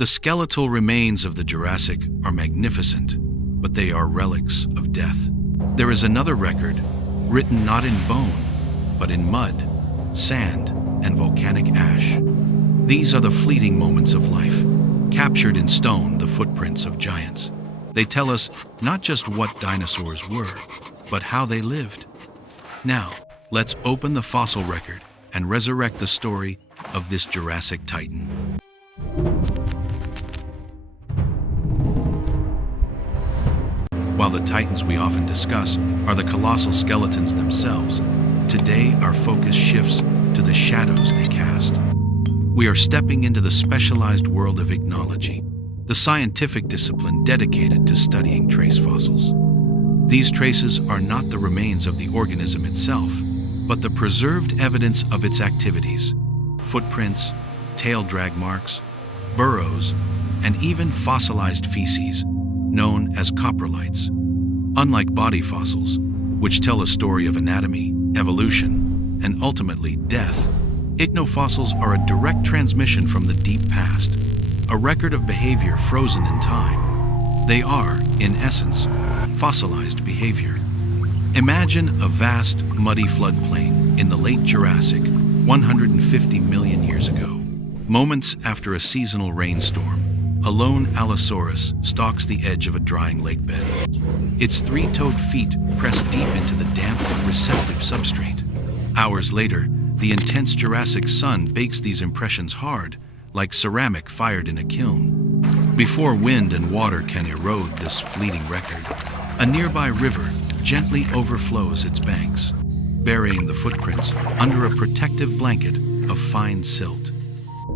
The skeletal remains of the Jurassic are magnificent, but they are relics of death. There is another record, written not in bone, but in mud, sand, and volcanic ash. These are the fleeting moments of life, captured in stone, the footprints of giants. They tell us not just what dinosaurs were, but how they lived. Now, let's open the fossil record and resurrect the story of this Jurassic titan. While the titans we often discuss are the colossal skeletons themselves, today our focus shifts to the shadows they cast. We are stepping into the specialized world of ichnology, the scientific discipline dedicated to studying trace fossils. These traces are not the remains of the organism itself, but the preserved evidence of its activities: footprints, tail drag marks, burrows, and even fossilized feces, known as coprolites. Unlike body fossils, which tell a story of anatomy, evolution, and ultimately death, ichnofossils are a direct transmission from the deep past, a record of behavior frozen in time. They are, in essence, fossilized behavior. Imagine a vast, muddy floodplain in the late Jurassic, 150 million years ago. Moments after a seasonal rainstorm, a lone Allosaurus stalks the edge of a drying lakebed. Its three-toed feet press deep into the damp, receptive substrate. Hours later, the intense Jurassic sun bakes these impressions hard, like ceramic fired in a kiln. Before wind and water can erode this fleeting record, a nearby river gently overflows its banks, burying the footprints under a protective blanket of fine silt.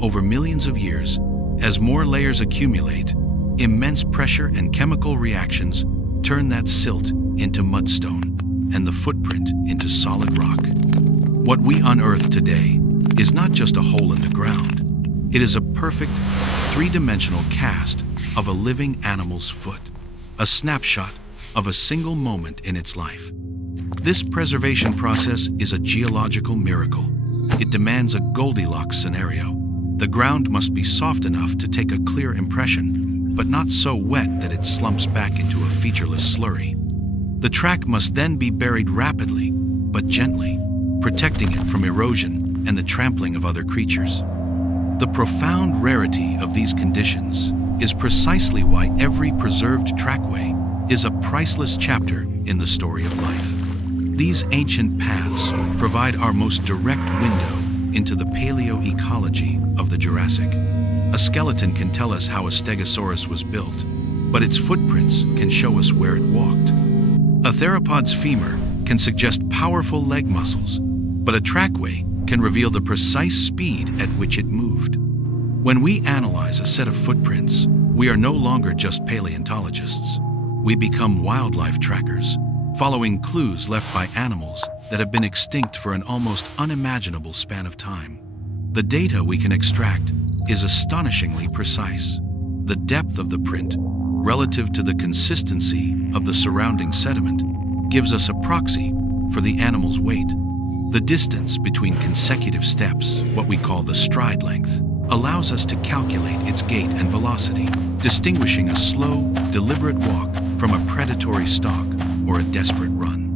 Over millions of years, as more layers accumulate, immense pressure and chemical reactions turn that silt into mudstone and the footprint into solid rock. What we unearth today is not just a hole in the ground. It is a perfect, three-dimensional cast of a living animal's foot, a snapshot of a single moment in its life. This preservation process is a geological miracle. It demands a Goldilocks scenario. The ground must be soft enough to take a clear impression, but not so wet that it slumps back into a featureless slurry. The track must then be buried rapidly, but gently, protecting it from erosion and the trampling of other creatures. The profound rarity of these conditions is precisely why every preserved trackway is a priceless chapter in the story of life. These ancient paths provide our most direct window into the paleoecology of the Jurassic. A skeleton can tell us how a stegosaurus was built, but its footprints can show us where it walked. A theropod's femur can suggest powerful leg muscles, but a trackway can reveal the precise speed at which it moved. When we analyze a set of footprints, we are no longer just paleontologists. We become wildlife trackers, following clues left by animals that have been extinct for an almost unimaginable span of time. The data we can extract is astonishingly precise. The depth of the print, relative to the consistency of the surrounding sediment, gives us a proxy for the animal's weight. The distance between consecutive steps, what we call the stride length, allows us to calculate its gait and velocity, distinguishing a slow, deliberate walk from a predatory stalk or a desperate run.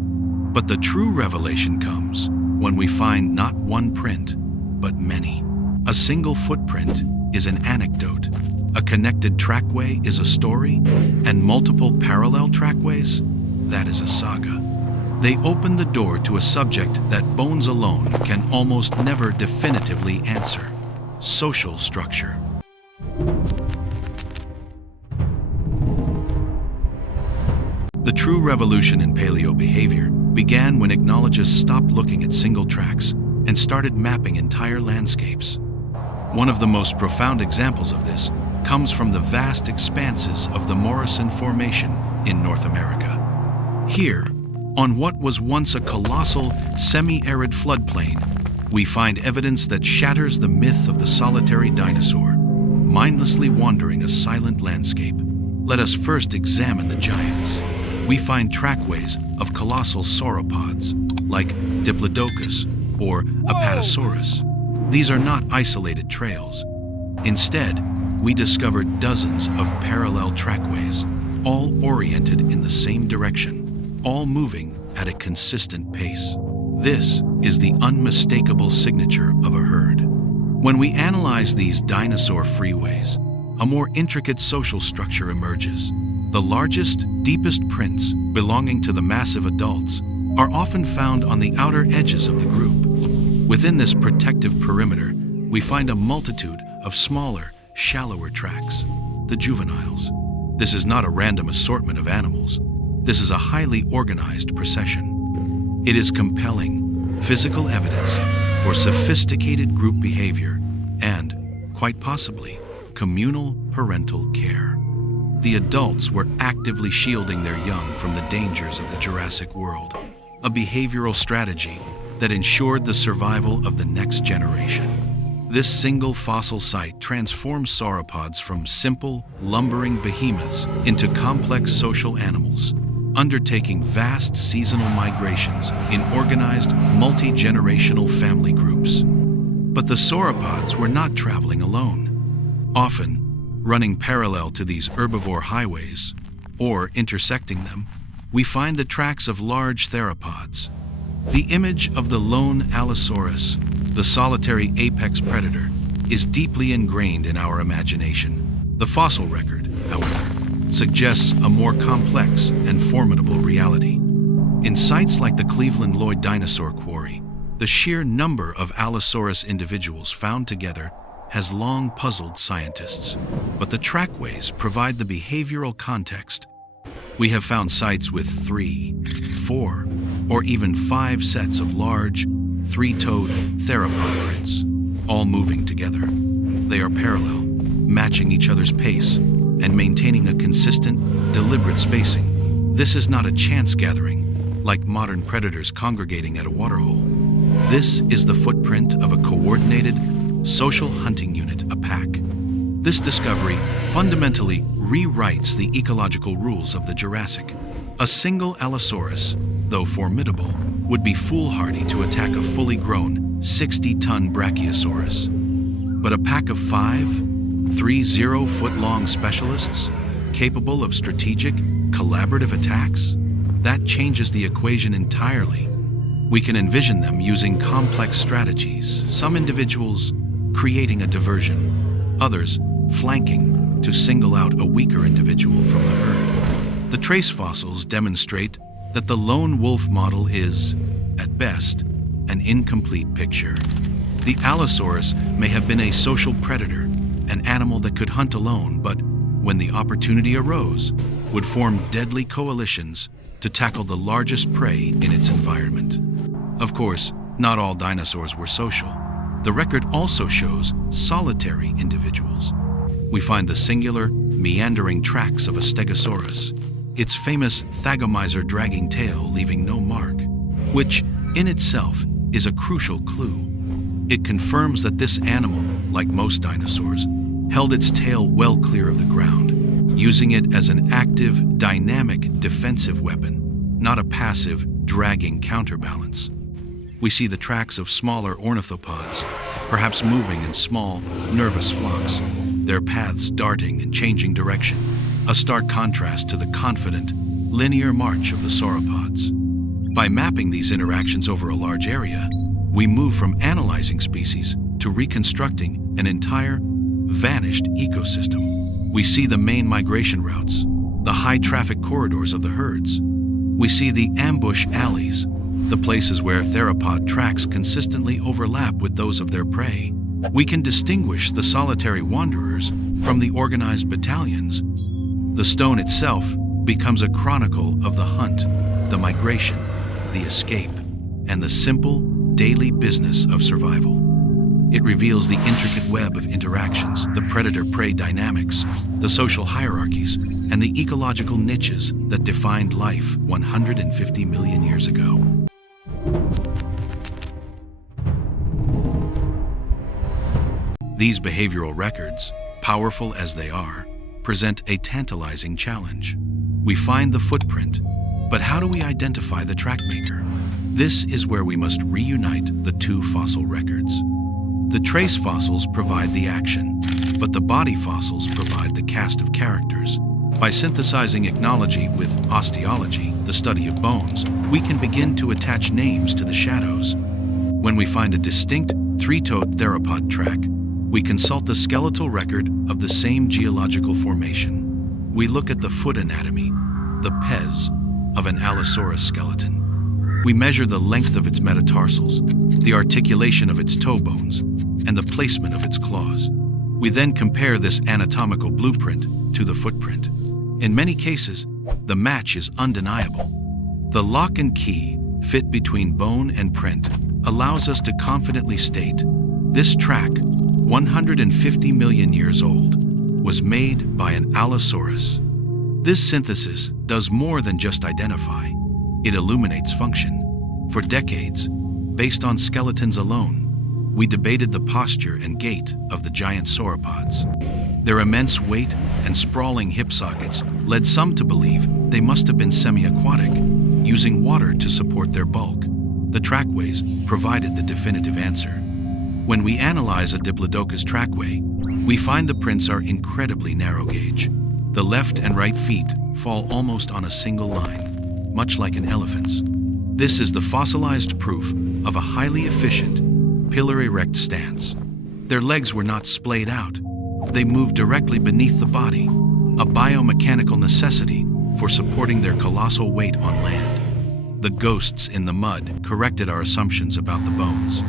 But the true revelation comes when we find not one print, but many. A single footprint is an anecdote, a connected trackway is a story, and multiple parallel trackways, that is a saga. They open the door to a subject that bones alone can almost never definitively answer: social structure. The true revolution in paleo behavior began when ichnologists stopped looking at single tracks and started mapping entire landscapes. One of the most profound examples of this comes from the vast expanses of the Morrison Formation in North America. Here, on what was once a colossal, semi-arid floodplain, we find evidence that shatters the myth of the solitary dinosaur, mindlessly wandering a silent landscape. Let us first examine the giants. We find trackways of colossal sauropods, like Diplodocus or Apatosaurus. These are not isolated trails. Instead, we discovered dozens of parallel trackways, all oriented in the same direction, all moving at a consistent pace. This is the unmistakable signature of a herd. When we analyze these dinosaur freeways, a more intricate social structure emerges. The largest, deepest prints, belonging to the massive adults, are often found on the outer edges of the group. Within this protective perimeter, we find a multitude of smaller, shallower tracks, the juveniles. This is not a random assortment of animals. This is a highly organized procession. It is compelling, physical evidence for sophisticated group behavior and, quite possibly, communal parental care. The adults were actively shielding their young from the dangers of the Jurassic world, a behavioral strategy that ensured the survival of the next generation. This single fossil site transforms sauropods from simple, lumbering behemoths into complex social animals, undertaking vast seasonal migrations in organized, multi-generational family groups. But the sauropods were not traveling alone. Often, running parallel to these herbivore highways, or intersecting them, we find the tracks of large theropods. The image of the lone Allosaurus, the solitary apex predator, is deeply ingrained in our imagination. The fossil record, however, suggests a more complex and formidable reality. In sites like the Cleveland Lloyd Dinosaur Quarry, the sheer number of Allosaurus individuals found together has long puzzled scientists, but the trackways provide the behavioral context. We have found sites with 3, 4, or even 5 sets of large, 3-toed theropod prints, all moving together. They are parallel, matching each other's pace, and maintaining a consistent, deliberate spacing. This is not a chance gathering, like modern predators congregating at a waterhole. This is the footprint of a coordinated, social hunting unit, a pack. This discovery fundamentally rewrites the ecological rules of the Jurassic. A single Allosaurus, though formidable, would be foolhardy to attack a fully grown, 60-ton Brachiosaurus. But a pack of 5, 30-foot-long specialists, capable of strategic, collaborative attacks? That changes the equation entirely. We can envision them using complex strategies, some individuals creating a diversion, others flanking to single out a weaker individual from the herd. The trace fossils demonstrate that the lone wolf model is, at best, an incomplete picture. The Allosaurus may have been a social predator, an animal that could hunt alone, but when the opportunity arose, would form deadly coalitions to tackle the largest prey in its environment. Of course, not all dinosaurs were social. The record also shows solitary individuals. We find the singular, meandering tracks of a Stegosaurus, its famous thagomizer dragging tail leaving no mark, which, in itself, is a crucial clue. It confirms that this animal, like most dinosaurs, held its tail well clear of the ground, using it as an active, dynamic defensive weapon, not a passive, dragging counterbalance. We see the tracks of smaller ornithopods, perhaps moving in small, nervous flocks, their paths darting and changing direction, a stark contrast to the confident, linear march of the sauropods. By mapping these interactions over a large area, we move from analyzing species to reconstructing an entire, vanished ecosystem. We see the main migration routes, the high-traffic corridors of the herds. We see the ambush alleys, the places where theropod tracks consistently overlap with those of their prey. We can distinguish the solitary wanderers from the organized battalions. The stone itself becomes a chronicle of the hunt, the migration, the escape, and the simple, daily business of survival. It reveals the intricate web of interactions, the predator-prey dynamics, the social hierarchies, and the ecological niches that defined life 150 million years ago. These behavioral records, powerful as they are, present a tantalizing challenge. We find the footprint, but how do we identify the trackmaker? This is where we must reunite the two fossil records. The trace fossils provide the action, But the body fossils provide the cast of characters. By synthesizing ichnology with osteology, the study of bones, we can begin to attach names to the shadows. When we find a distinct three-toed theropod track, we consult the skeletal record of the same geological formation. We look at the foot anatomy, the pes, of an Allosaurus skeleton. We measure the length of its metatarsals, the articulation of its toe bones, and the placement of its claws. We then compare this anatomical blueprint to the footprint. In many cases, the match is undeniable. The lock and key fit between bone and print allows us to confidently state, this track, 150 million years old, was made by an Allosaurus. This synthesis does more than just identify. It illuminates function. For decades, based on skeletons alone, we debated the posture and gait of the giant sauropods. Their immense weight and sprawling hip sockets led some to believe they must have been semi-aquatic, using water to support their bulk. The trackways provided the definitive answer. When we analyze a Diplodocus trackway, we find the prints are incredibly narrow gauge. The left and right feet fall almost on a single line, much like an elephant's. This is the fossilized proof of a highly efficient, pillar-erect stance. Their legs were not splayed out. They moved directly beneath the body, a biomechanical necessity for supporting their colossal weight on land. The ghosts in the mud corrected our assumptions about the bones.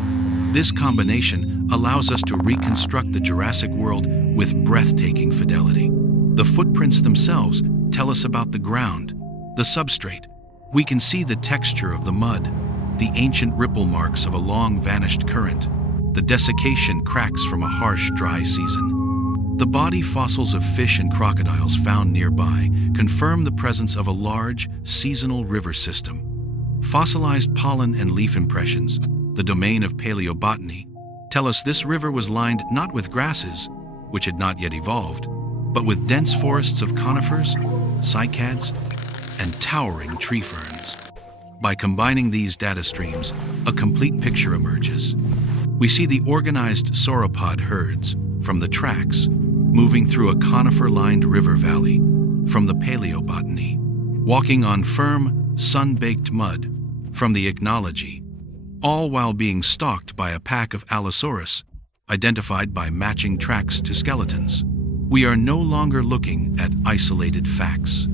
This combination allows us to reconstruct the Jurassic world with breathtaking fidelity. The footprints themselves tell us about the ground, the substrate. We can see the texture of the mud, the ancient ripple marks of a long-vanished current, the desiccation cracks from a harsh, dry season. The body fossils of fish and crocodiles found nearby confirm the presence of a large, seasonal river system. Fossilized pollen and leaf impressions, the domain of paleobotany, tell us this river was lined not with grasses, which had not yet evolved, but with dense forests of conifers, cycads, and towering tree ferns. By combining these data streams, a complete picture emerges. We see the organized sauropod herds from the tracks, moving through a conifer-lined river valley from the paleobotany, walking on firm, sun-baked mud from the ichnology, all while being stalked by a pack of Allosaurus, identified by matching tracks to skeletons. We are no longer looking at isolated facts.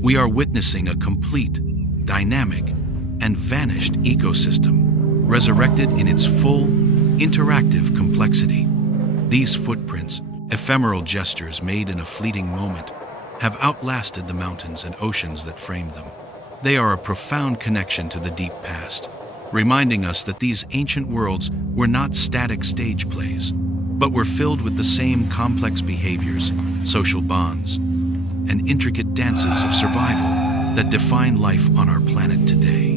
We are witnessing a complete, dynamic, and vanished ecosystem, resurrected in its full, interactive complexity. These footprints, ephemeral gestures made in a fleeting moment, have outlasted the mountains and oceans that framed them. They are a profound connection to the deep past, reminding us that these ancient worlds were not static stage plays, but were filled with the same complex behaviors, social bonds, and intricate dances of survival that define life on our planet today.